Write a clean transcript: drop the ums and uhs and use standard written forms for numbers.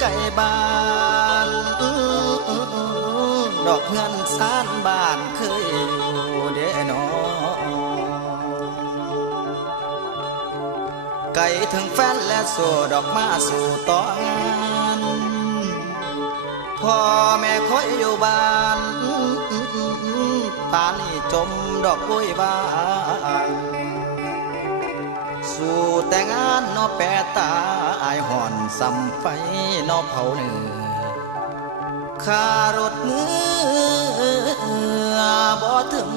ไก่บ้านดอกเงินสานบ้านเคยอยู่เด้อน้อไก่ถึงแฟนและสู่ดอกมาสู่ต่องานพ่อแม่คอยอยู่บ้านตานี่จมดอกบุ้ยบานสู่แต่งานนอแปรตาอายห่อนสำไฟนอเผาเนื้อข้ารถเนื้อบ่ถึง